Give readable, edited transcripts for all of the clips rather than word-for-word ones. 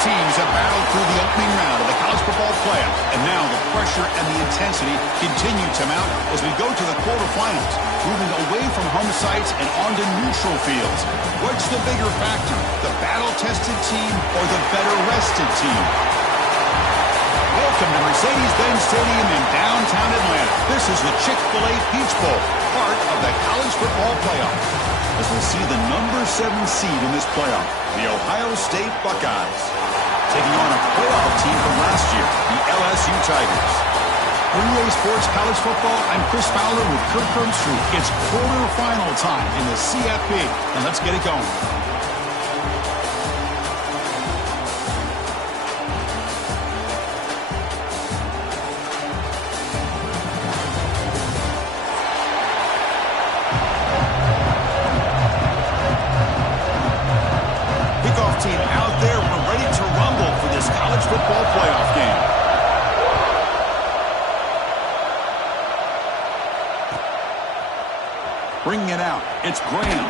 teams have battled through the opening round of the college football playoff, and now the pressure and the intensity continue to mount as we go to the quarterfinals, moving away from home sites and onto neutral fields. What's the bigger factor, the battle-tested team or the better-rested team? Welcome to Mercedes-Benz Stadium in downtown Atlanta. This is the Chick-fil-A Peach Bowl, part of the college football playoff. As we'll see the number 7 seed in this playoff, the Ohio State Buckeyes, taking on a playoff team from last year, the LSU Tigers. For EA Sports College Football, I'm Chris Fowler with Kirk Herbstreit. It's quarterfinal time in the CFP, and let's get it going. Team out there, we're ready to rumble for this college football playoff game. Bringing it out, it's Graham.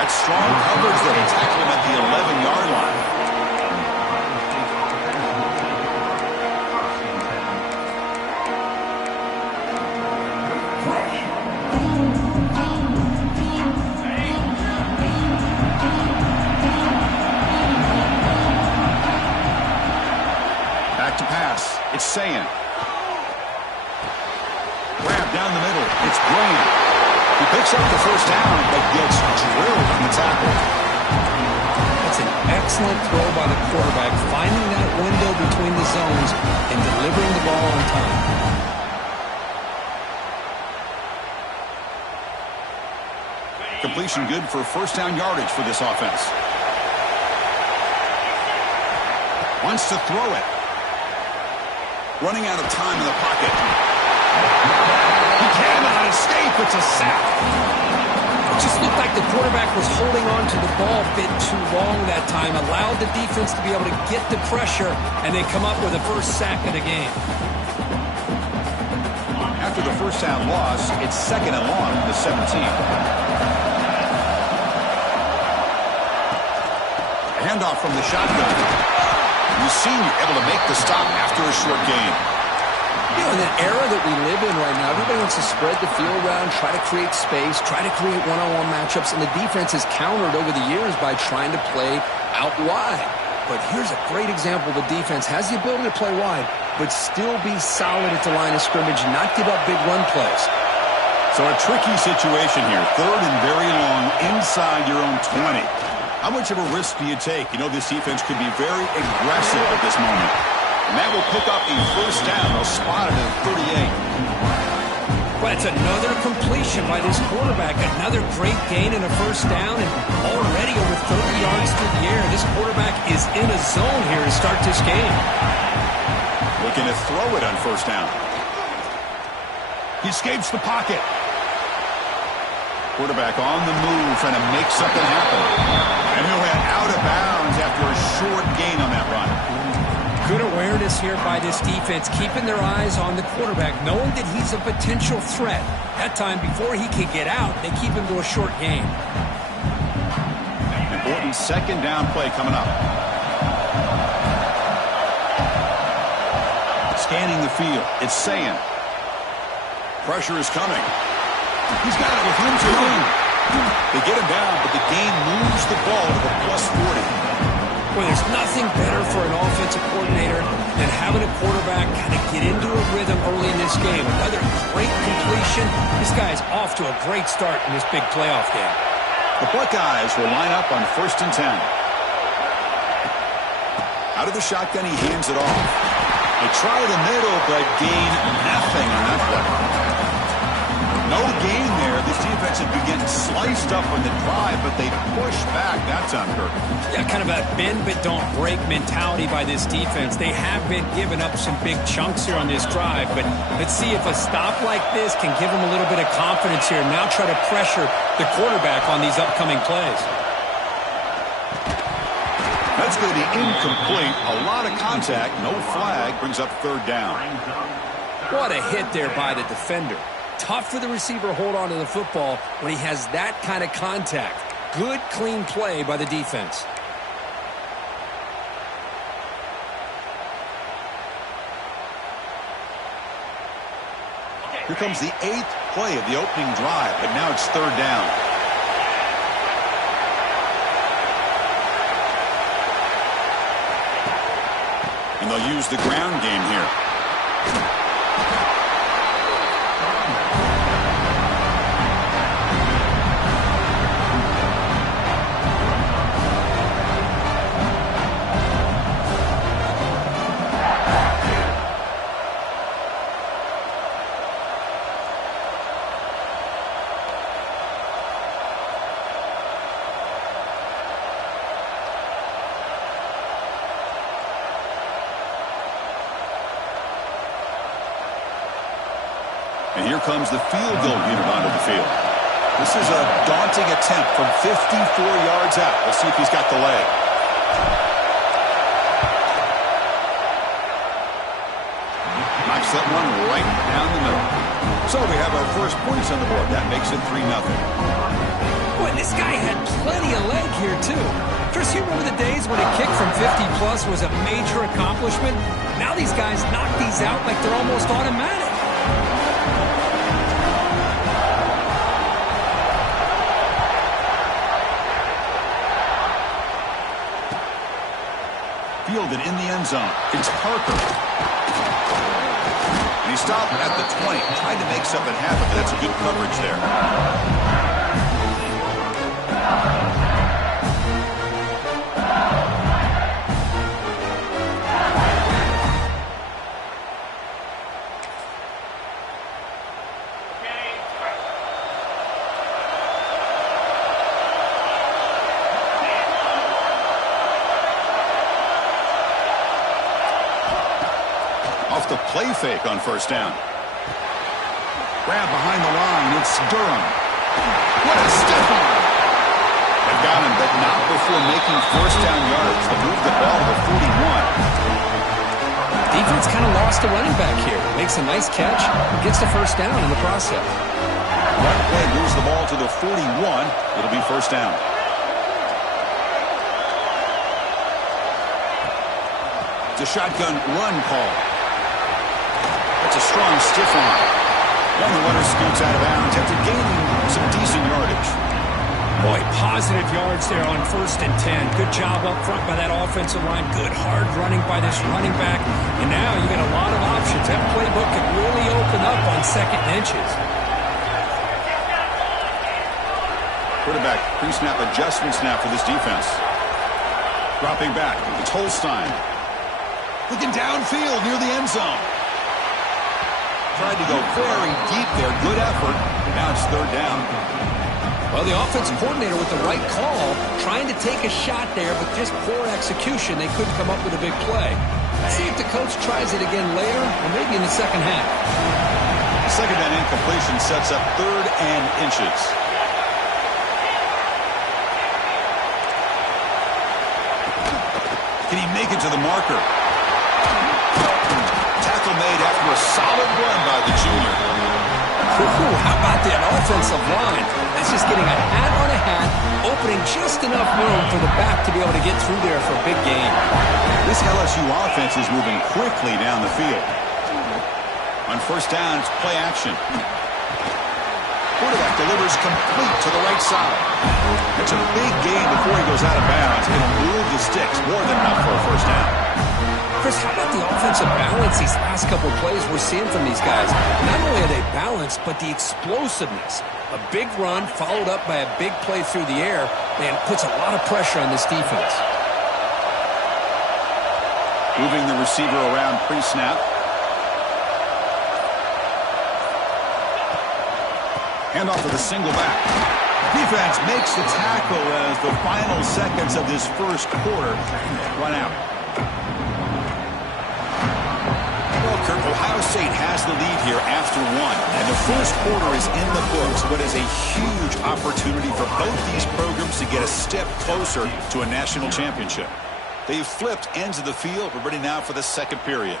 That's strong coverage that will tackle him at the 11-yard line. To pass, it's Sayan. Grab down the middle, it's Graham. He picks up the first down, but gets drilled in the tackle. That's an excellent throw by the quarterback, finding that window between the zones and delivering the ball on time. Completion good for first down yardage for this offense. Wants to throw it. Running out of time in the pocket. He cannot escape. It's a sack. It just looked like the quarterback was holding on to the ball a bit too long that time, allowed the defense to be able to get the pressure, and they come up with the first sack of the game. After the first down loss, it's second and long to 17. A handoff from the shotgun. He's senior, able to make the stop after a short gain. You know, in the era that we live in right now, everybody wants to spread the field around, try to create space, try to create one-on-one matchups, and the defense has countered over the years by trying to play out wide. But here's a great example. The defense has the ability to play wide, but still be solid at the line of scrimmage, not give up big run plays. So a tricky situation here. Third and very long inside your own 20. How much of a risk do you take? You know, this defense could be very aggressive at this moment. And that will pick up a first down. They'll spot it at 38. But it's another completion by this quarterback. Another great gain and a first down, and already over 30 yards through the air. This quarterback is in a zone here to start this game. Looking to throw it on first down. He escapes the pocket. Quarterback on the move, trying to make something happen. And he went out of bounds after a short gain on that run. Good awareness here by this defense, keeping their eyes on the quarterback, knowing that he's a potential threat. That time, before he can get out, they keep him to a short gain. Important second down play coming up. Scanning the field, it's Sayan. Pressure is coming. He's got it with room to run. They get him down, but the gain moves the ball to the plus 40. Well, there's nothing better for an offensive coordinator than having a quarterback kind of get into a rhythm early in this game. Another great completion. This guy is off to a great start in this big playoff game. The Buckeyes will line up on 1st and 10. Out of the shotgun, he hands it off. They try the middle, but gain nothing on that play. No gain there. This defense had been getting sliced up on the drive, but they push back that time, Kirk. Yeah, kind of a bend but don't break mentality by this defense. They have been giving up some big chunks here on this drive, but let's see if a stop like this can give them a little bit of confidence here. Now try to pressure the quarterback on these upcoming plays. That's going to be incomplete. A lot of contact. No flag. Brings up third down. What a hit there by the defender. Tough for the receiver to hold on to the football when he has that kind of contact. Good, clean play by the defense. Here comes the 8th play of the opening drive, but now it's 3rd down. And they'll use the ground game here. And here comes the field goal unit onto the field. This is a daunting attempt from 54 yards out. Let's see if he's got the leg. Knocks that one right down the middle. So we have our first points on the board. That makes it 3-0. Boy, this guy had plenty of leg here, too. Chris, you remember the days when a kick from 50-plus was a major accomplishment? Now these guys knock these out like they're almost automatic. Fielded in the end zone. It's Parker. And he stopped at the 20. Tried to make something happen, but that's good coverage there. Off the play fake on 1st down. Grab behind the line. It's Durham. What a stiff arm. They've got him, but not before making 1st down yards. They moved the ball to the 41. Defense kind of lost the running back here. Makes a nice catch. Gets the 1st down in the process. One play moves the ball to the 41. It'll be 1st down. It's a shotgun run call. It's a strong stiff arm. And the runner scoots out of bounds after gaining some decent yardage. Boy, positive yards there on 1st and 10. Good job up front by that offensive line. Good hard running by this running back. And now you got a lot of options. That playbook could really open up on 2nd and inches. Quarterback pre-snap adjustment snap for this defense. Dropping back. It's Holstein. Looking downfield near the end zone. Tried to go very deep there. Good effort. Now it's 3rd down. Well, the offensive coordinator with the right call, trying to take a shot there, but just poor execution. They couldn't come up with a big play. Let's see if the coach tries it again later, or maybe in the 2nd half. 2nd down incompletion sets up 3rd and inches. Can he make it to the marker? Tackle made after a solid run by the junior. Ooh, how about that offensive line? That's just getting a hat on a hat, opening just enough room for the back to be able to get through there for a big gain. This LSU offense is moving quickly down the field. On 1st down, it's play action. Quarterback delivers complete to the right side. It's a big gain before he goes out of bounds. It'll move the sticks more than enough for a 1st down. Chris, how about the offensive balance these last couple plays we're seeing from these guys? Not only are they balanced, but the explosiveness. A big run followed up by a big play through the air, man, puts a lot of pressure on this defense. Moving the receiver around pre-snap. Handoff to the single back. Defense makes the tackle as the final seconds of this 1st quarter run out. Ohio State has the lead here after 1, and the 1st quarter is in the books, but is a huge opportunity for both these programs to get a step closer to a national championship. They've flipped ends of the field. We're ready now for the 2nd period.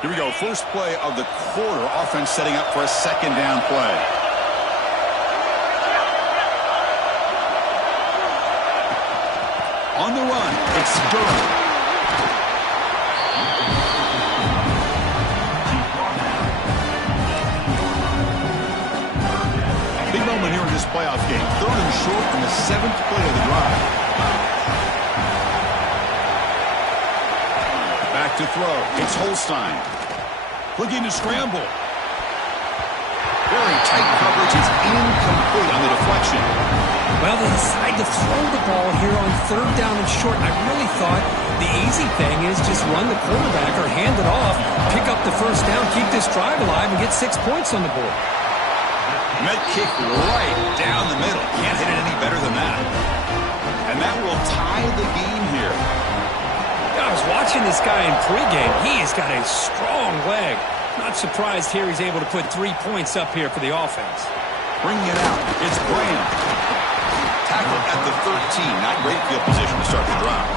Here we go, 1st play of the quarter. Offense setting up for a 2nd down play. On the run, it's Durham. 7th play of the drive. Back to throw. It's Holstein. Looking to scramble. Very tight coverage. It's incomplete on the deflection. Well, they decide to throw the ball here on 3rd down and short. I really thought the easy thing is just run the quarterback or hand it off, pick up the 1st down, keep this drive alive, and get 6 points on the board. That kick right down the middle. Can't hit it any better than that. And that will tie the game here. I was watching this guy in pregame. He has got a strong leg. Not surprised here he's able to put 3 points up here for the offense. Bringing it out. It's Graham. Tackle at the 13. Not great field position to start the drive.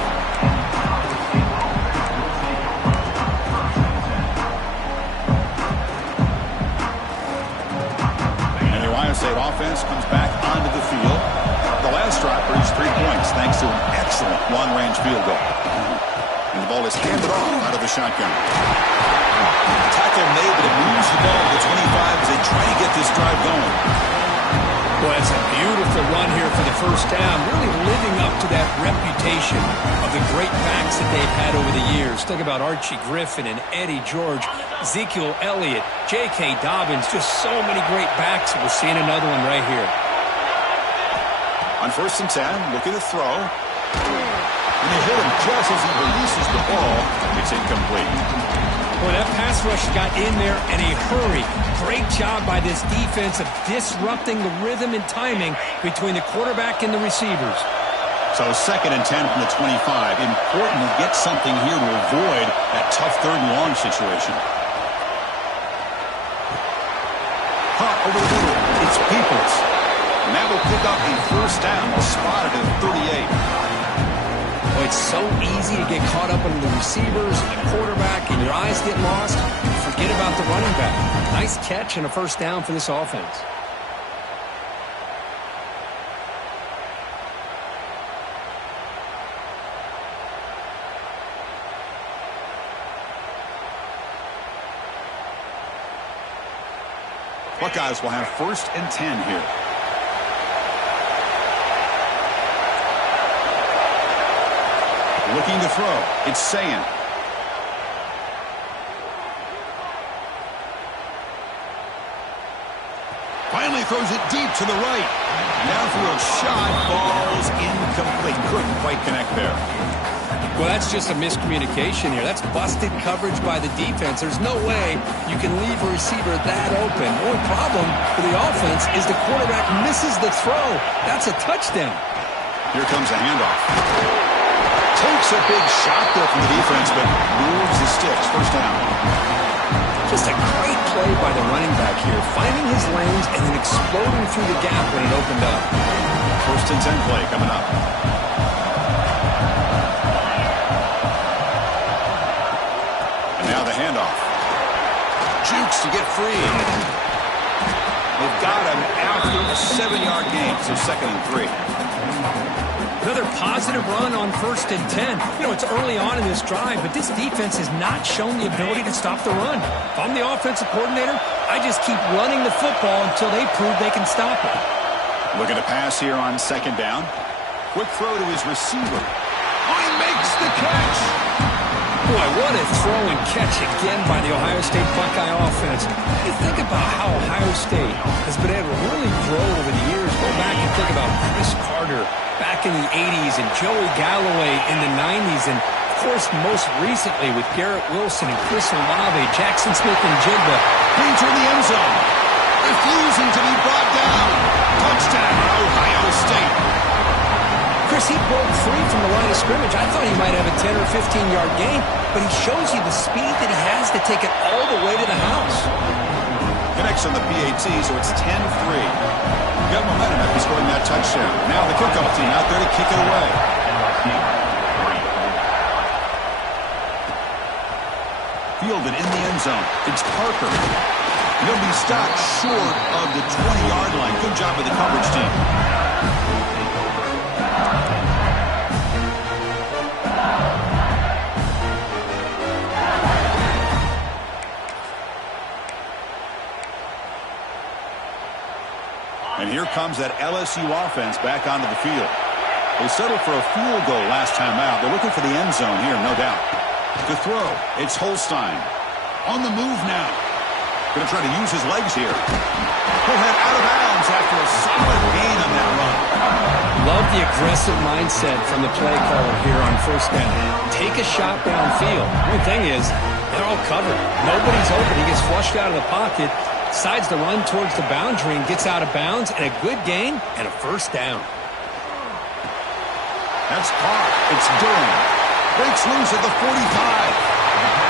And the Ohio State offense comes back onto the field. The last drive produced 3 points thanks to an excellent long-range field goal. And the ball is handed off out of the shotgun. Tackle made, but it moves the ball to the 25 as they try to get this drive going. Well, it's a beautiful run here for the 1st down, really living up to that reputation of the great backs that they've had over the years. Think about Archie Griffin and Eddie George, Ezekiel Elliott, J.K. Dobbins, just so many great backs. We're seeing another one right here. On 1st and 10, looking to throw. And they hit him just as he releases the ball. It's incomplete. Boy, that pass rush got in there in a hurry. Great job by this defense of disrupting the rhythm and timing between the quarterback and the receivers. So 2nd and 10 from the 25. Important to get something here to avoid that tough 3rd and long situation. Hot over the middle. It's Peoples. And that will pick up a 1st down. Spotted at 38. Well, it's so easy to get caught up in the receivers and the quarterback, and your eyes get lost. Forget about the running back. Nice catch and a 1st down for this offense. Buckeyes will have 1st and 10 here. Looking to throw. It's Sayan. Finally throws it deep to the right. Downfield shot falls incomplete. Couldn't quite connect there. Well, that's just a miscommunication here. That's busted coverage by the defense. There's no way you can leave a receiver that open. The only problem for the offense is the quarterback misses the throw. That's a touchdown. Here comes a handoff. Takes a big shot there from the defense, but moves the sticks. 1st down. Just a great play by the running back here, finding his lanes and then exploding through the gap when it opened up. 1st and 10 play coming up. And now the handoff. Jukes to get free. They've got him after a 7-yard gain, so 2nd and 3. Another positive run on 1st and 10. You know, it's early on in this drive, but this defense has not shown the ability to stop the run. If I'm the offensive coordinator, I just keep running the football until they prove they can stop it. Looking to pass here on 2nd down. Quick throw to his receiver. Oh, he makes the catch. Boy, what a throw and catch again by the Ohio State Buckeye offense. You think about how Ohio State has been able to really grow over the years. Go back and think about Chris Carter back in the 80s and Joey Galloway in the 90s. And, of course, most recently with Garrett Wilson and Chris Olave, Jackson Smith and Jigba. Brings her in the end zone. Refusing to be brought down. Touchdown, Ohio State. Chris, he broke free from the line of scrimmage. I thought he might have a 10 or 15-yard gain, but he shows you the speed that he has to take it all the way to the house. Connects on the PAT, so it's 10-3. Got momentum after scoring that touchdown. Now the kickoff team out there to kick it away. Fielded in the end zone. It's Parker. He'll be stopped short of the 20-yard line. Good job by the coverage team. And here comes that LSU offense back onto the field. They settled for a field goal last time out. They're looking for the end zone here, no doubt. To throw, it's Holstein. On the move now. Going to try to use his legs here. He'll head out of bounds after a solid gain on that run. Love the aggressive mindset from the play caller here on first down. Take a shot downfield. One thing is, they're all covered. Nobody's open. He gets flushed out of the pocket, decides to run towards the boundary and gets out of bounds, and a good gain and a first down. That's caught. It's Durham. Breaks loose at the 45.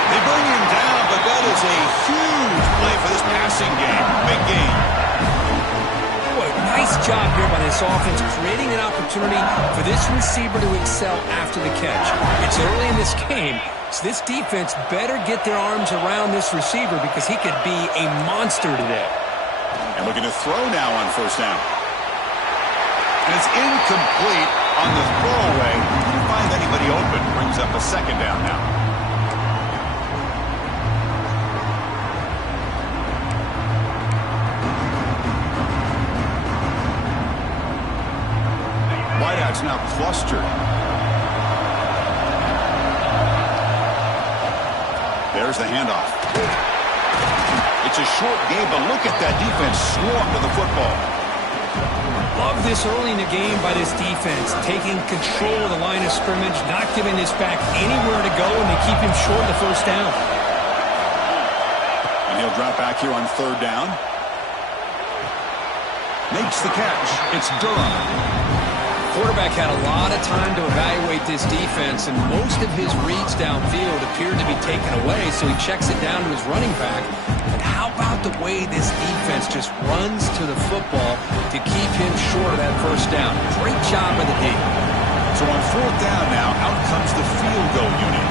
They bring him down, but that is a huge play for this passing game. Big gain. Boy, nice job here by this offense, creating an opportunity for this receiver to excel after the catch. It's early in this game, so this defense better get their arms around this receiver because he could be a monster today. And looking to throw now on first down. And it's incomplete on the throwaway. Didn't find anybody open. Brings up a second down now. Wideout's now clustered. There's the handoff. It's a short game, but look at that defense swarm to the football. Love this early in the game by this defense, taking control of the line of scrimmage, not giving this back anywhere to go, and they keep him short of the first down. And he'll drop back here on third down. Makes the catch. It's Durham. Quarterback had a lot of time to evaluate this defense, and most of his reads downfield appeared to be taken away, so he checks it down to his running back. And how about the way this defense just runs to the football to keep him short of that first down? Great job by the D. So on fourth down now, out comes the field goal unit.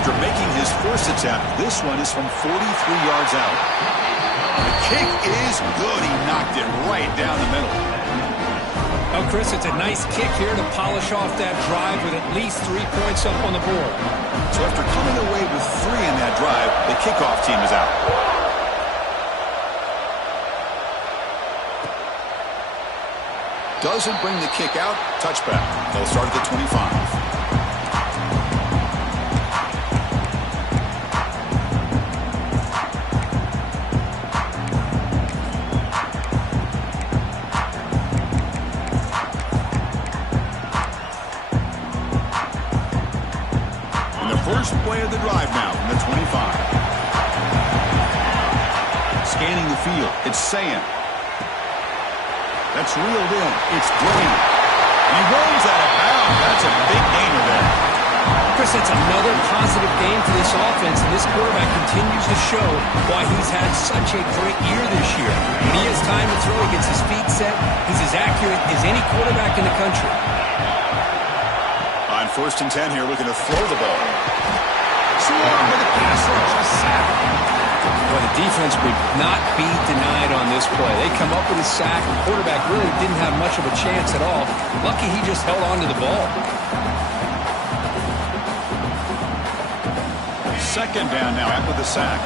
After making his first attempt, this one is from 43 yards out. The kick is good. He knocked it right down the middle. Oh, Chris, it's a nice kick here to polish off that drive with at least 3 points up on the board. So after coming away with 3 in that drive, the kickoff team is out. Doesn't bring the kick out. Touchback. They'll start at the 25. First play of the drive now from the 25. Scanning the field. It's Sayan. That's reeled in. It's Blaine. And he rolls out of bounds. That's a big gainer there. Chris, it's another positive game for this offense, and this quarterback continues to show why he's had such a great year this year. When he has time to throw, he gets his feet set. He's as accurate as any quarterback in the country. On first and 10 here, looking to throw the ball. Swarm with a pass rush, a sack. Well, the defense would not be denied on this play. They come up with a sack. The quarterback really didn't have much of a chance at all. Lucky he just held on to the ball. Second down now after the sack.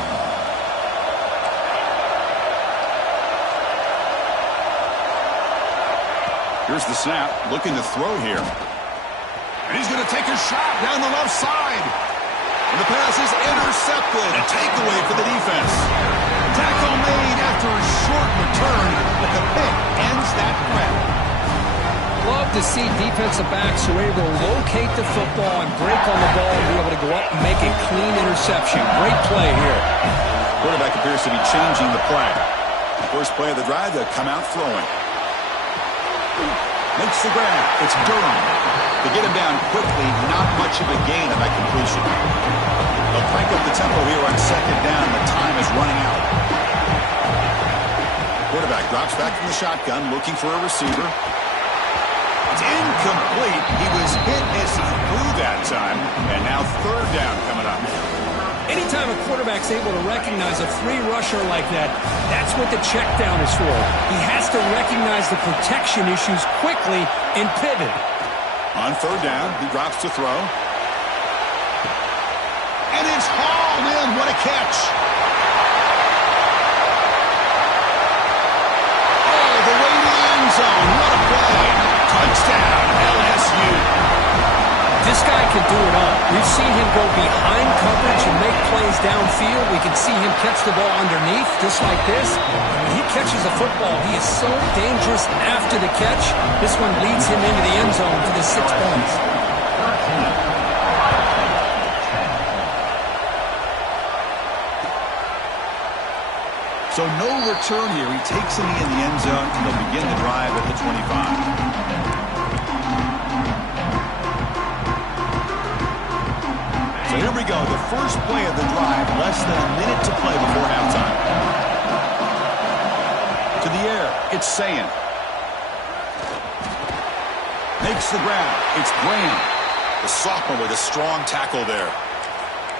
Here's the snap, looking to throw here. And he's going to take a shot down the left side. And the pass is intercepted. A takeaway for the defense. Tackle made after a short return, but the pick ends that threat. Love to see defensive backs who are able to locate the football and break on the ball and be able to go up and make a clean interception. Great play here. Quarterback appears to be changing the play. First play of the drive, they'll come out throwing. Makes the grab. It's Durham. To get him down quickly, not much of a gain on that completion. They'll crank up the tempo here on second down. The time is running out. Quarterback drops back from the shotgun, looking for a receiver. It's incomplete. He was hit as he threw that time. And now third down coming up. Anytime a quarterback's able to recognize a free rusher like that, that's what the check down is for. He has to recognize the protection issues quickly and pivot. On third down, he drops to throw. And it's hauled in. What a catch. All the way to the end can do it all. We've seen him go behind coverage and make plays downfield. We can see him catch the ball underneath, just like this. And when he catches a football, he is so dangerous after the catch. This one leads him into the end zone for the 6 points. So no return here. He takes a knee in the end zone, and they'll begin the drive at the 25. So here we go, the first play of the drive, less than a minute to play before halftime. To the air, it's Sayan. Makes the grab, it's Graham. The sophomore with a strong tackle there.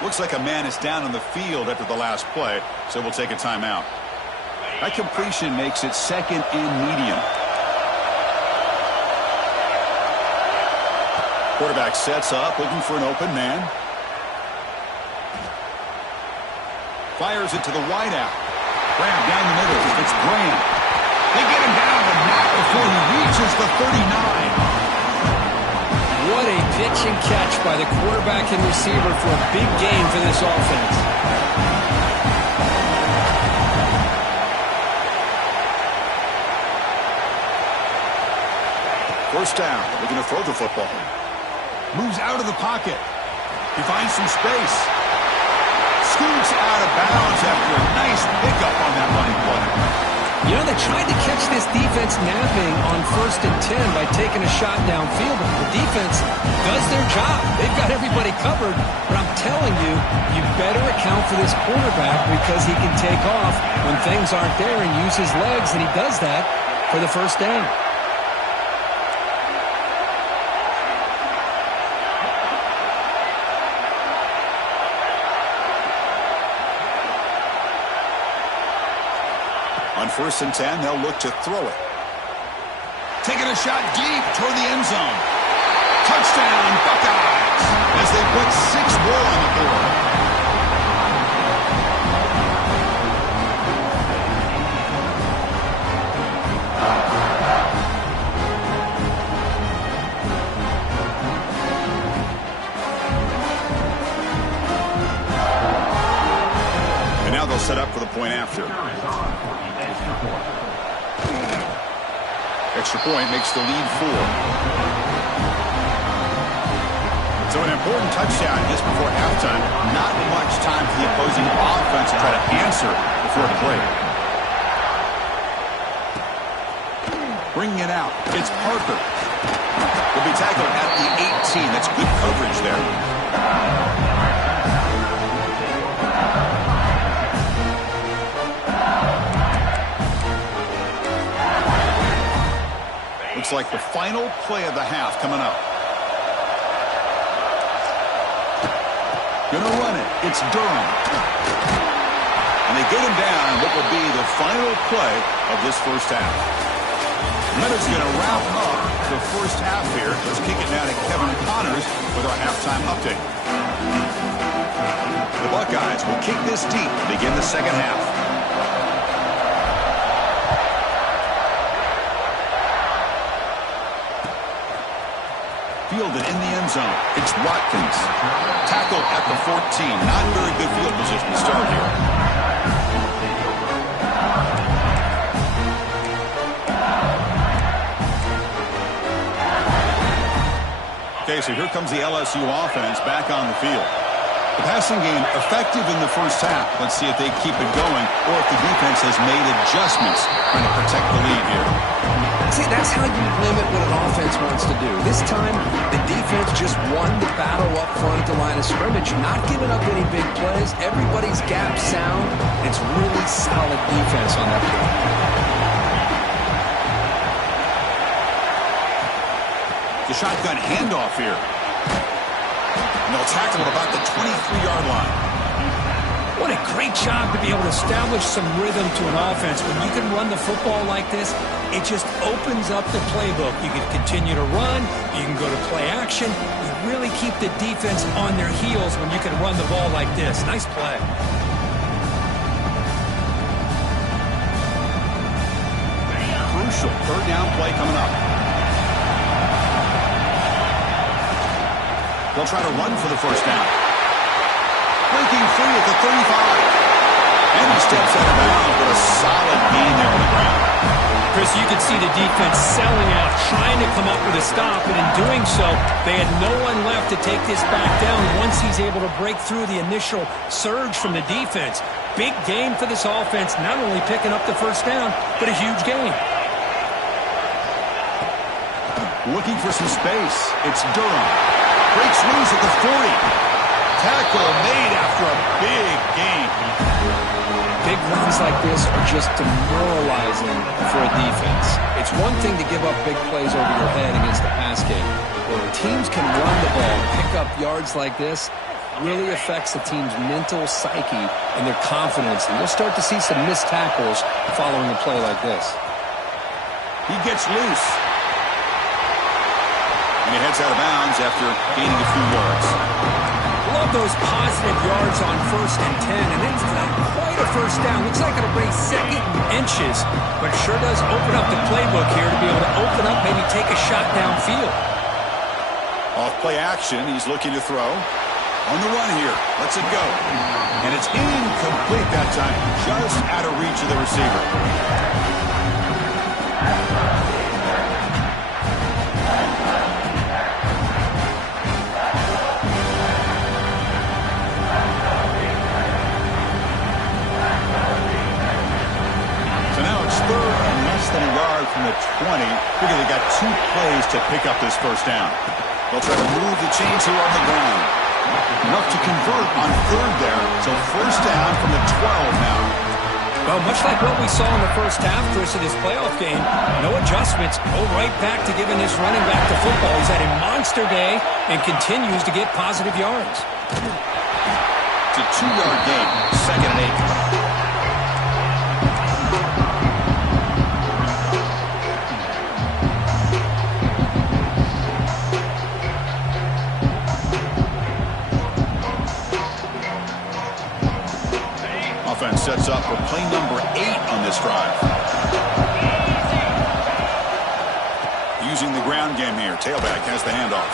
Looks like a man is down on the field after the last play, so we'll take a timeout. That completion makes it second and medium. Quarterback sets up, looking for an open man. Fires it to the wideout. Grab down the middle. It's Graham. They get him down, but not before he reaches the 39. What a pitch and catch by the quarterback and receiver for a big gain for this offense. First down. Looking to throw the football. Moves out of the pocket. He finds some space. Scoots out of bounds after a nice pickup on that running play. You know, they tried to catch this defense napping on 1st and 10 by taking a shot downfield, but the defense does their job. They've got everybody covered, but I'm telling you, you better account for this quarterback because he can take off when things aren't there and use his legs, and he does that for the first down. On 1st and 10, they'll look to throw it. Taking a shot deep toward the end zone. Touchdown, Buckeyes, as they put 6 more on the board. And now they'll set up for the point after. Extra point makes the lead 4. So an important touchdown just before halftime. Not much time for the opposing offense to try to answer before the break. Bringing it out. It's Parker. Will be tackled at the 18. That's good coverage there. Looks like the final play of the half coming up. Gonna run it. It's Durham. And they get him down in what will be the final play of this first half. Leonard's gonna wrap up the first half here. Let's kick it now to Kevin Connors with our halftime update. The Buckeyes will kick this deep to begin the second half. Fielded in the end zone. It's Watkins. Tackled at the 14. Not very good field position to start here. Okay, so here comes the LSU offense back on the field. The passing game effective in the first half. Let's see if they keep it going or if the defense has made adjustments trying to protect the lead here. See, that's how you limit what an offense wants to do. This time, the defense just won the battle up front at the line of scrimmage, not giving up any big plays. Everybody's gap sound. It's really solid defense on that play. The shotgun handoff here. And they'll tackle at about the 23-yard line. What a great job to be able to establish some rhythm to an offense. When you can run the football like this, it just opens up the playbook. You can continue to run. You can go to play action. You really keep the defense on their heels when you can run the ball like this. Nice play. Crucial third down play coming up. They'll try to run for the first down. Breaking free at the 35. And he steps out of bounds with a solid gain there on the ground. Chris, you can see the defense selling out, trying to come up with a stop, and in doing so, they had no one left to take this back down once he's able to break through the initial surge from the defense. Big gain for this offense, not only picking up the first down, but a huge gain. Looking for some space. It's Durham. Breaks loose at the 40. Tackle made after a big gain. Big runs like this are just demoralizing for a defense. It's one thing to give up big plays over your head against the pass game. But when teams can run the ball, pick up yards like this, it really affects the team's mental psyche and their confidence. And you'll start to see some missed tackles following a play like this. He gets loose. And he heads out of bounds after gaining a few yards. Love those positive yards on 1st and 10, and it's not quite a first down. Looks like it'll bring second and inches, but sure does open up the playbook here to be able to open up, maybe take a shot downfield. Off play action, he's looking to throw. On the run here, lets it go. And it's incomplete that time, just out of reach of the receiver. Than a yard from the 20. Figure they got 2 plays to pick up this first down. They'll try to move the chains here on the ground. Enough to convert on 3rd there. So first down from the 12 now. Well, much like what we saw in the first half, Chris, of this playoff game, no adjustments. Go right back to giving his running back the football. He's had a monster day and continues to get positive yards. It's a 2-yard gain. 2nd and 8. Offense sets up for play number 8 on this drive. Using the ground game here. Tailback has the handoff.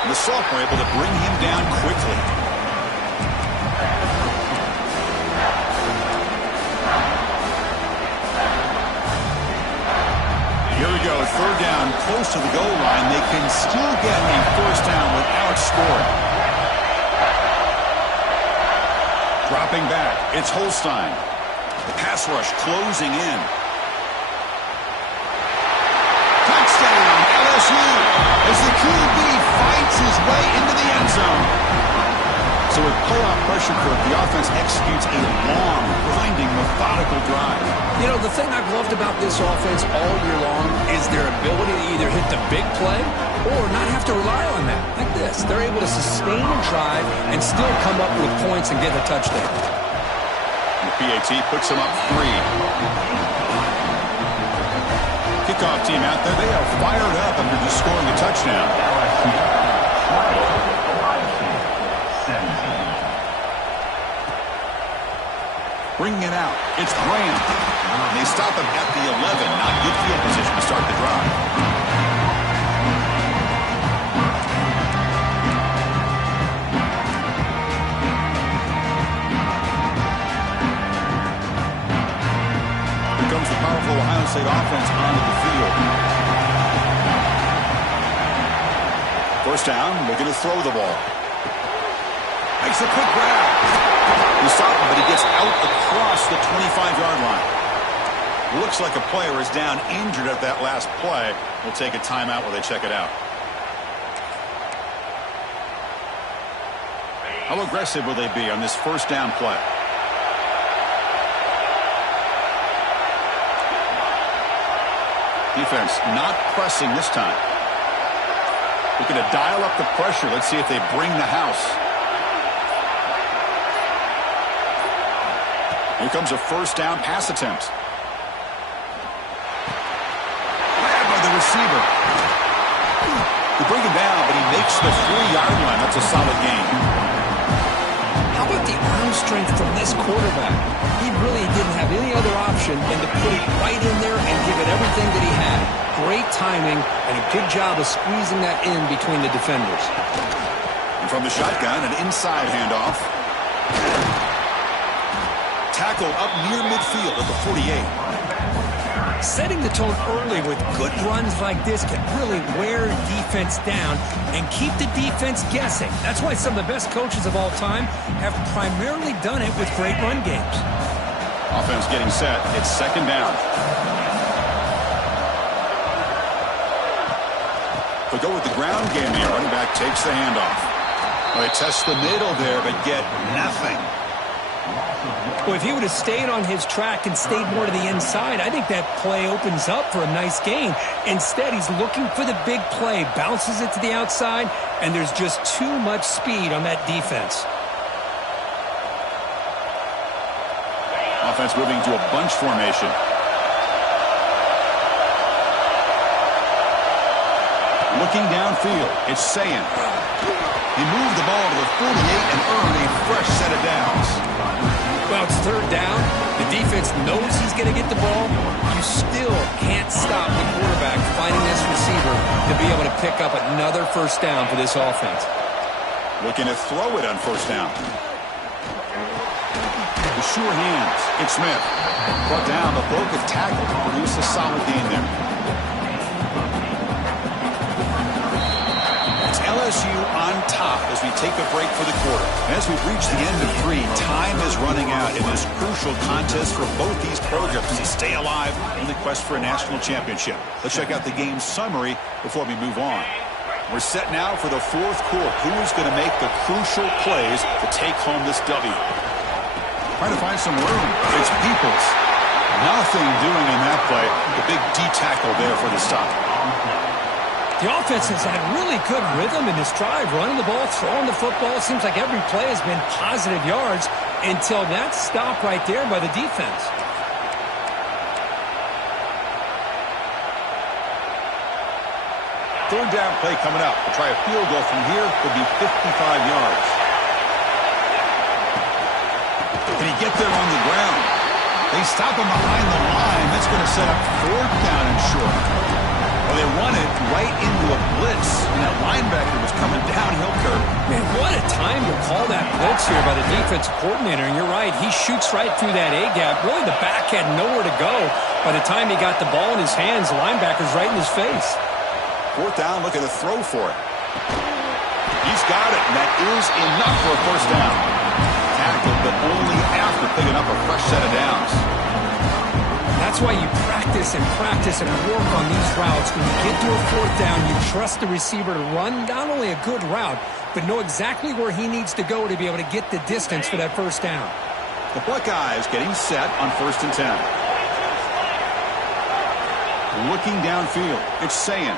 And the sophomore able to bring him down quickly. Here we go. 3rd down, close to the goal line. They can still get a first down without scoring. Dropping back, it's Holstein. The pass rush closing in. Touchdown, LSU, as the QB fights his way into the end zone. So with playoff pressure, the offense executes a long, grinding, methodical drive. You know, the thing I've loved about this offense all year long is their ability to either hit the big play or not have to rely on that. Like this, they're able to sustain a drive and still come up with points and get a touchdown. And the PAT puts them up 3. Kickoff team out there, they are fired up after just scoring a touchdown. Bringing it out, it's Graham. And they stop him at the 11. Not good field position to start the drive. Here comes the powerful Ohio State offense onto the field. First down, looking to throw the ball. Makes a quick grab. He stopped him, but he gets out across the 25-yard line. Looks like a player is down injured at that last play. We'll take a timeout while they check it out. How aggressive will they be on this first down play? Defense not pressing this time. Looking to dial up the pressure. Let's see if they bring the house. Here comes a first down pass attempt. Grabbed by the receiver. They bring him down, but he makes the 3-yard line. That's a solid gain. How about the arm strength from this quarterback? He really didn't have any other option than to put it right in there and give it everything that he had. Great timing and a good job of squeezing that in between the defenders. And from the shotgun, an inside handoff. Tackle up near midfield at the 48. Setting the tone early with good runs like this can really wear defense down and keep the defense guessing. That's why some of the best coaches of all time have primarily done it with great run games. Offense getting set. It's second down. They go with the ground game here. Running back takes the handoff. Well, they test the middle there, but get nothing. Well, if he would have stayed on his track and stayed more to the inside, I think that play opens up for a nice gain. Instead, he's looking for the big play, bounces it to the outside, and there's just too much speed on that defense. Offense moving to a bunch formation. Looking downfield, it's Sayin. He moved the ball to the 48 and earned a fresh set of downs. Well, it's third down. The defense knows he's going to get the ball. You still can't stop the quarterback finding this receiver to be able to pick up another first down for this offense. Looking to throw it on first down. With sure hands, it's Smith. Brought down, but broke a tackle to produce a solid gain there. It's LSU on top as we take a break for the quarter. And as we've reached the end of 3, time is running out in this crucial contest for both these programs to stay alive in the quest for a national championship. Let's check out the game summary before we move on. We're set now for the fourth quarter. Who is going to make the crucial plays to take home this W? Trying to find some room. It's Peoples. Nothing doing in that play. The big D tackle there for the stop. The offense has had really good rhythm in this drive, running the ball, throwing the football. It seems like every play has been positive yards until that stop right there by the defense. Third down play coming up. We'll try a field goal from here. Could be 55 yards. Can he get there on the ground? They stop him behind the line. That's going to set up fourth down and short. Well, they run it right into a blitz, and that linebacker was coming downhill curve. Man, what a time to call that blitz here by the defensive coordinator. And you're right, he shoots right through that A-gap. Really, the back had nowhere to go. By the time he got the ball in his hands, the linebacker's right in his face. Fourth down, looking to throw for it. He's got it, and that is enough for a first down. Tackled, but only after picking up a fresh set of downs. That's why you practice and work on these routes. When you get to a fourth down, you trust the receiver to run not only a good route, but know exactly where he needs to go to be able to get the distance for that first down. The Buckeyes getting set on 1st and 10. Looking downfield, it's Sayin.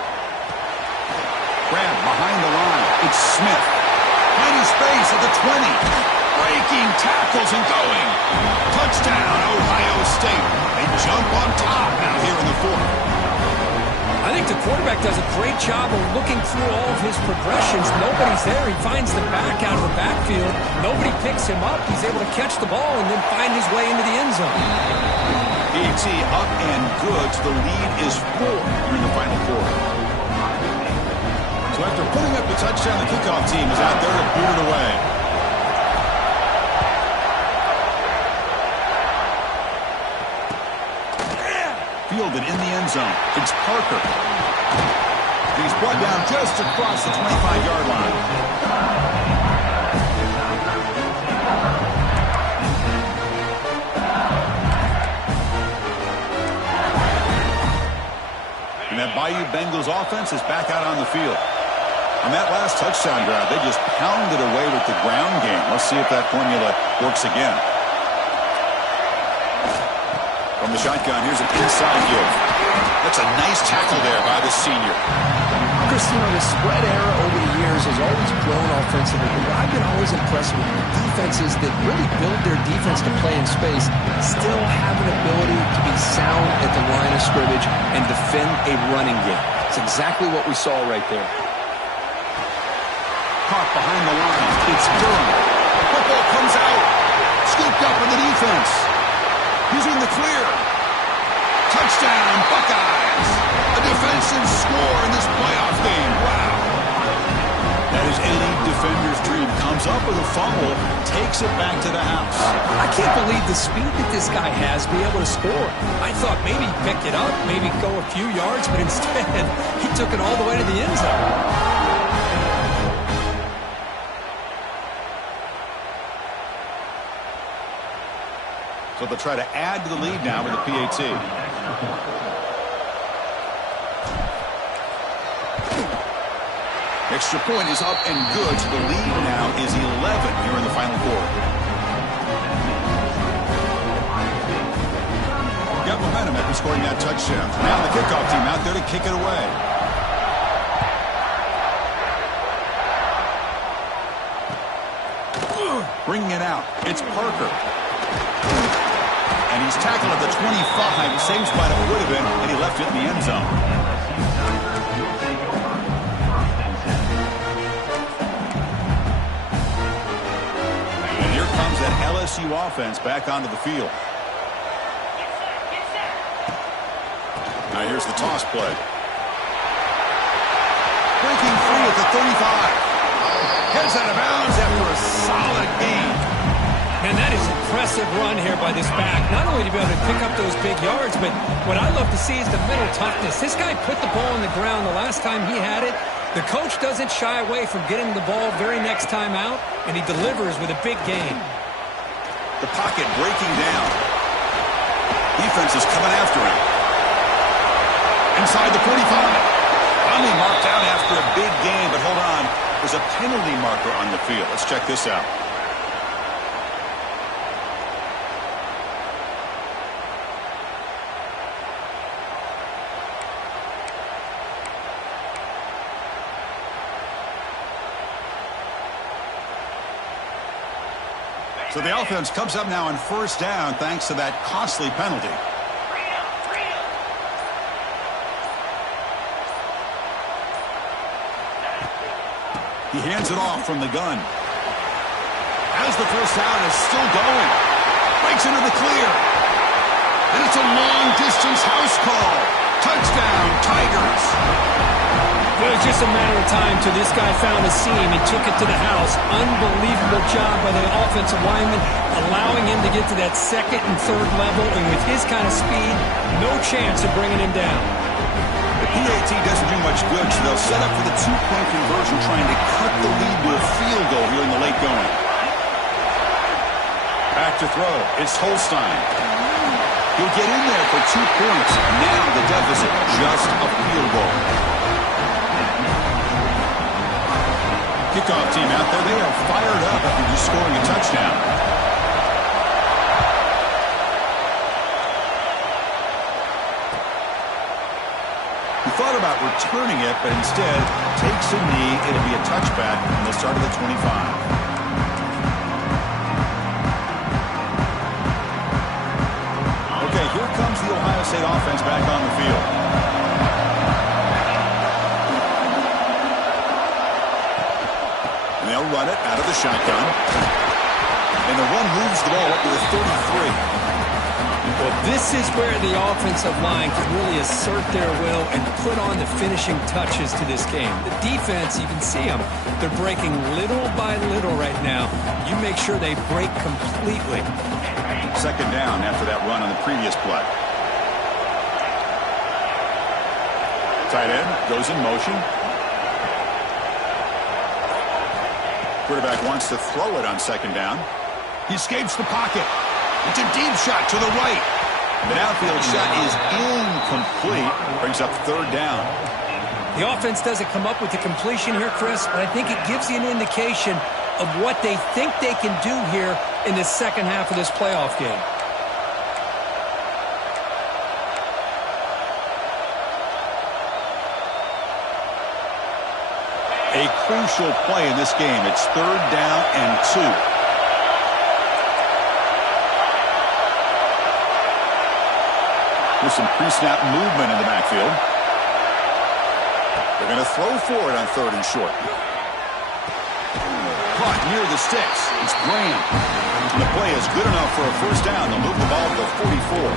Grab behind the line, it's Smith. Tiny space at the 20. Breaking tackles and going. Touchdown, Ohio State. They jump on top now here in the fourth. I think the quarterback does a great job of looking through all of his progressions. Nobody's there. He finds the back out of the backfield. Nobody picks him up. He's able to catch the ball and then find his way into the end zone. PAT up and good. So the lead is 4 in the final quarter. So after putting up the touchdown, the kickoff team is out there to boot it away. Fielded in the end zone. It's Parker. He's brought down just across the 25-yard line. And that Bayou Bengals offense is back out on the field. On that last touchdown drive, they just pounded away with the ground game. Let's see if that formula works again. From the shotgun, here's an inside give. That's a nice tackle there by the senior. Chris, you know, the spread era over the years has always grown offensively. But I've been always impressed with defenses that really build their defense to play in space, still have an ability to be sound at the line of scrimmage and defend a running game. It's exactly what we saw right there. Caught behind the line. It's Durham. Football comes out. Scooped up in the defense. He's in the clear. Touchdown, Buckeyes. A defensive score in this playoff game. Wow. That is any defender's dream. Comes up with a fumble, takes it back to the house. I can't believe the speed that this guy has to be able to score. I thought maybe he'd pick it up, maybe go a few yards, but instead he took it all the way to the end zone. So they'll try to add to the lead now with the PAT. Extra point is up and good. So the lead now is 11 here in the final quarter. Got momentum after scoring that touchdown. Now the kickoff team out there to kick it away. Bringing it out. It's Parker. And he's tackled at the 25. Same spot it would have been, and he left it in the end zone. And here comes that LSU offense back onto the field. Now here's the toss play. Breaking free at the 35. Heads out of bounds after a solid gain. And that is an impressive run here by this back. Not only to be able to pick up those big yards, but what I love to see is the mental toughness. This guy put the ball on the ground the last time he had it. The coach doesn't shy away from getting the ball very next time out, and he delivers with a big gain. The pocket breaking down. Defense is coming after him. Inside the 45. Finally marked out after a big gain, but hold on. There's a penalty marker on the field. Let's check this out. So the offense comes up now on first down thanks to that costly penalty. He hands it off from the gun. As the first down is still going. Breaks into the clear. And it's a long-distance house call. Touchdown, Tigers. It was just a matter of time till this guy found a seam and took it to the house. Unbelievable job by the offensive lineman, allowing him to get to that second and third level. And with his kind of speed, no chance of bringing him down. The PAT doesn't do much good, so they'll set up for the two-point conversion, trying to cut the lead to a field goal here in the late going. Back to throw. It's Holstein. He'll get in there for 2 points. Now the deficit, just a field goal. Kickoff team out there. They are fired up after just scoring a touchdown. He thought about returning it, but instead takes a knee. It'll be a touchback, and they'll start at the 25. Okay, here comes the Ohio State offense back on the field. And they'll run it out of the shotgun. And the run moves the ball up to the 33. Well, this is where the offensive line can really assert their will and put on the finishing touches to this game. The defense, you can see them. They're breaking little by little right now. You make sure they break completely. Second down after that run on the previous play. Tight end goes in motion. Quarterback wants to throw it on second down. He escapes the pocket. It's a deep shot to the right. The downfield shot is incomplete. Brings up third down. The offense doesn't come up with the completion here, Chris, but I think it gives you an indication of what they think they can do here in the second half of this playoff game. A crucial play in this game. It's third down and 2. With some pre-snap movement in the backfield. They're going to throw for it on third and short. Caught near the sticks. It's Graham. And the play is good enough for a first down. They'll move the ball to the 44.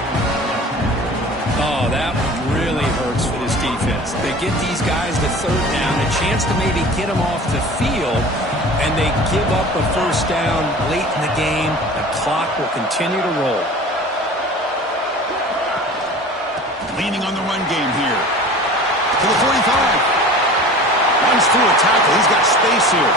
Oh, that one really hurts for this defense. They get these guys to third down, a chance to maybe get them off the field, and they give up a first down late in the game. The clock will continue to roll. Leaning on the run game here. To the 45. Runs through a tackle. He's got space here.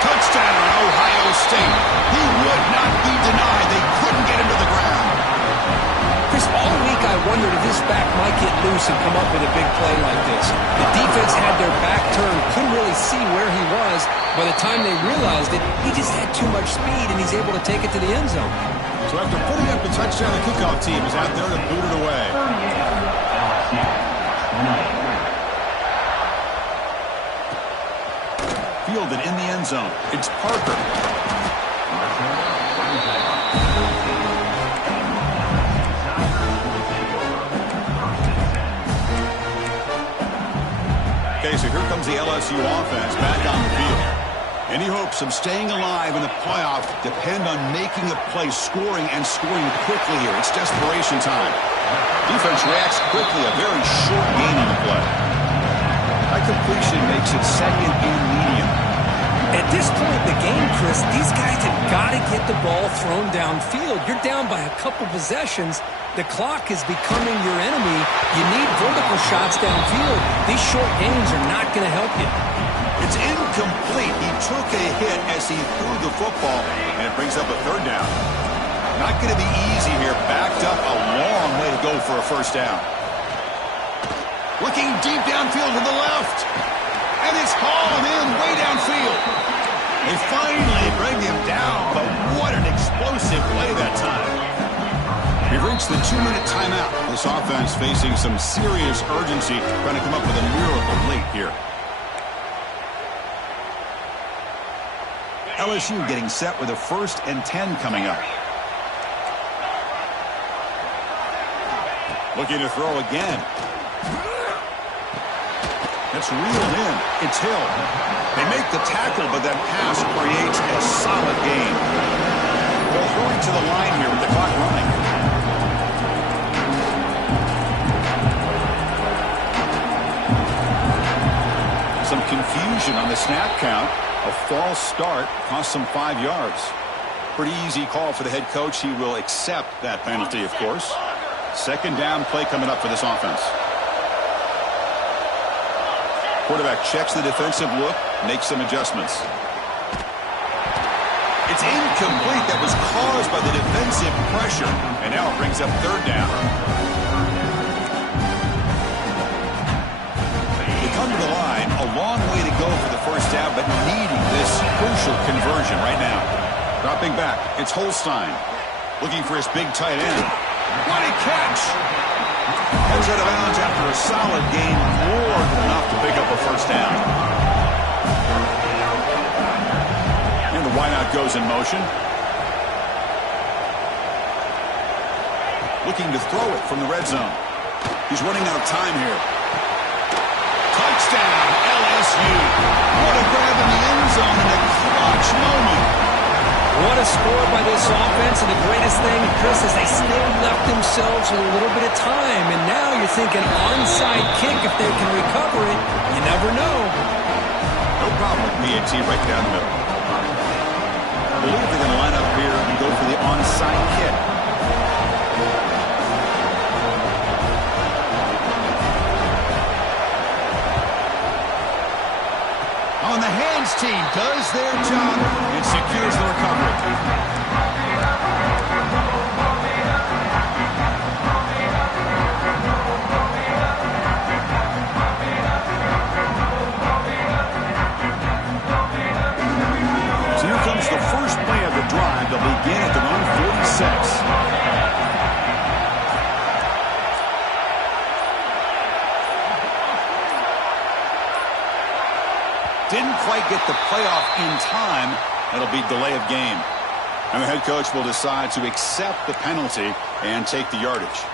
Touchdown, Ohio State. He would not be denied. They couldn't get him to the ground. Chris, all week I wondered if this back might get loose and come up with a big play like this. The defense had their back turned, couldn't really see where he was. By the time they realized it, he just had too much speed, and he's able to take it to the end zone. So after putting up the touchdown, the kickoff team is out there to boot it away. Fielded in the end zone. It's Parker. Okay, so here comes the LSU offense back on the field. Any hopes of staying alive in the playoff depend on making a play, scoring, and scoring quickly here. It's desperation time. Defense reacts quickly, a very short gain on the play. High completion makes it second and medium. At this point in the game, Chris, these guys have got to get the ball thrown downfield. You're down by a couple possessions. The clock is becoming your enemy. You need vertical shots downfield. These short gains are not going to help you. It's incomplete. He took a hit as he threw the football, and it brings up a third down. Not going to be easy here. Backed up a long way to go for a first down. Looking deep downfield to the left. And it's hauled in way downfield. They finally bring him down, but what an explosive play that time. We've reached the 2-minute timeout. This offense facing some serious urgency, trying to come up with a miracle late here. LSU getting set with a 1st and 10 coming up. Looking to throw again. It's reeled in. It's Hill. They make the tackle, but that pass creates a solid gain. They'll throw it to the line here with the clock running. Some confusion on the snap count. A false start cost them 5 yards. Pretty easy call for the head coach. He will accept that penalty, of course. 2nd down play coming up for this offense. Quarterback checks the defensive look, makes some adjustments. It's incomplete. That was caused by the defensive pressure. And now it brings up 3rd down. They come to the line. A long way to go for the first down, but needing this crucial conversion right now. Dropping back. It's Holstein. Looking for his big tight end. What a catch! Heads out of bounds after a solid gain, more than enough to pick up a first down. And the wideout goes in motion. Looking to throw it from the red zone. He's running out of time here. Touchdown, LSU. What a grab in the end zone in a clutch moment. What a score by this offense, and the greatest thing, Chris, is they still left themselves with a little bit of time, and now you're thinking onside kick if they can recover it. You never know. No problem with PAT right down the middle. I believe they're going to line up here and go for the onside kick. On the hands team does their job and secures the recovery. So here comes the first play of the drive. They'll begin at their own 46. Didn't quite get the playoff in time. That'll be delay of game. And the head coach will decide to accept the penalty and take the yardage.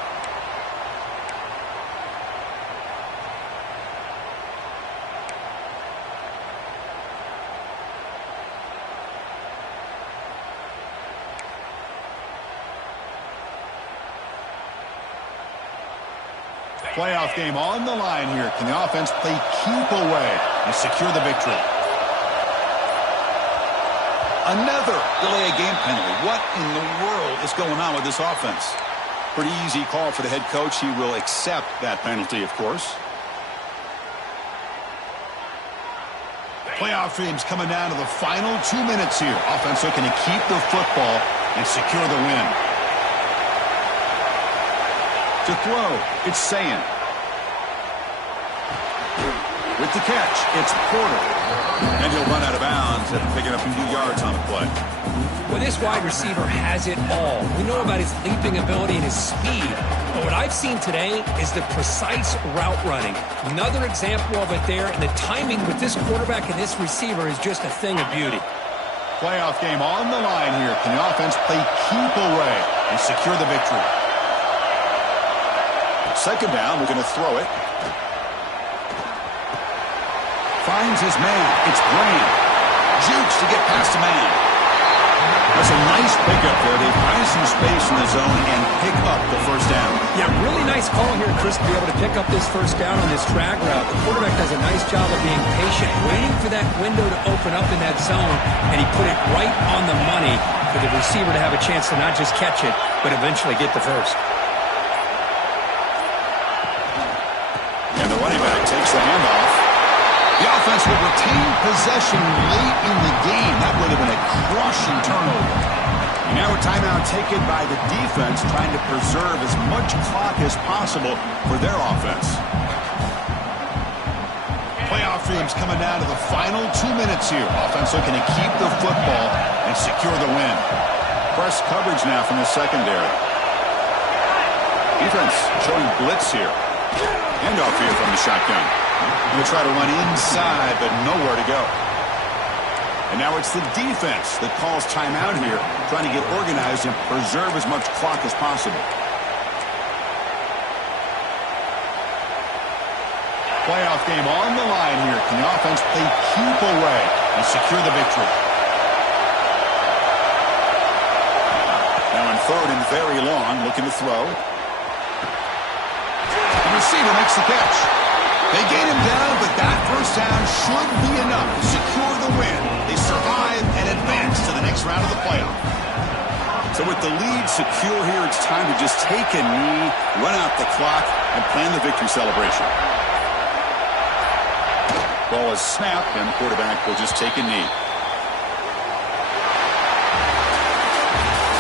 Playoff game on the line here. Can the offense play keep away and secure the victory? Another delay of game penalty. What in the world is going on with this offense? Pretty easy call for the head coach. He will accept that penalty, of course. Playoff dreams coming down to the final 2 minutes here. Offense looking to keep the football and secure the win. To throw, it's Sayan. With the catch, it's Porter. And he'll run out of bounds after picking up a few yards on the play. Well, this wide receiver has it all. We know about his leaping ability and his speed. But what I've seen today is the precise route running. Another example of it there, and the timing with this quarterback and this receiver is just a thing of beauty. Playoff game on the line here. Can the offense play keep away and secure the victory? Second down, we're going to throw it. Finds his man. It's Graham. Jukes to get past the man. That's a nice pickup there. They find some space in the zone and pick up the first down. Yeah, really nice call here, Chris, to be able to pick up this first down on this drag route. The quarterback does a nice job of being patient, waiting for that window to open up in that zone, and he put it right on the money for the receiver to have a chance to not just catch it, but eventually get the first. And the running back takes the handoff. The offense will retain possession late in the game. That would have been a crushing turnover. And now a timeout taken by the defense, trying to preserve as much clock as possible for their offense. Playoff dreams coming down to the final 2 minutes here. Offense looking to keep the football and secure the win. Press coverage now from the secondary. Defense showing blitz here. Handoff here from the shotgun. He'll try to run inside, but nowhere to go. And now it's the defense that calls timeout here, trying to get organized and preserve as much clock as possible. Playoff game on the line here. Can the offense play keep away and secure the victory? Now in third and very long, looking to throw. The receiver makes the catch. They gain him down, but that first down should be enough to secure the win. They survive and advance to the next round of the playoff. So with the lead secure here, it's time to just take a knee, run out the clock, and plan the victory celebration. Ball is snapped, and the quarterback will just take a knee.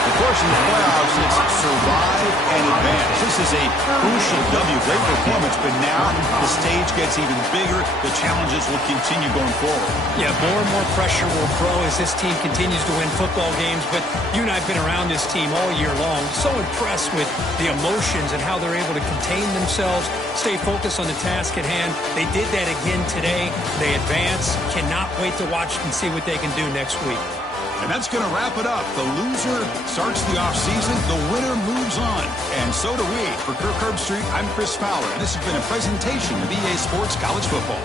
Of course, in the playoffs, it's survive and advance. This is a crucial W. Great performance, but now the stage gets even bigger. The challenges will continue going forward. Yeah, more and more pressure will grow as this team continues to win football games. But you and I have been around this team all year long. So impressed with the emotions and how they're able to contain themselves, stay focused on the task at hand. They did that again today. They advance. Cannot wait to watch and see what they can do next week. And that's going to wrap it up. The loser starts the offseason. The winner moves on. And so do we. For Kirk Herbstreit, I'm Chris Fowler. And this has been a presentation of EA Sports College Football.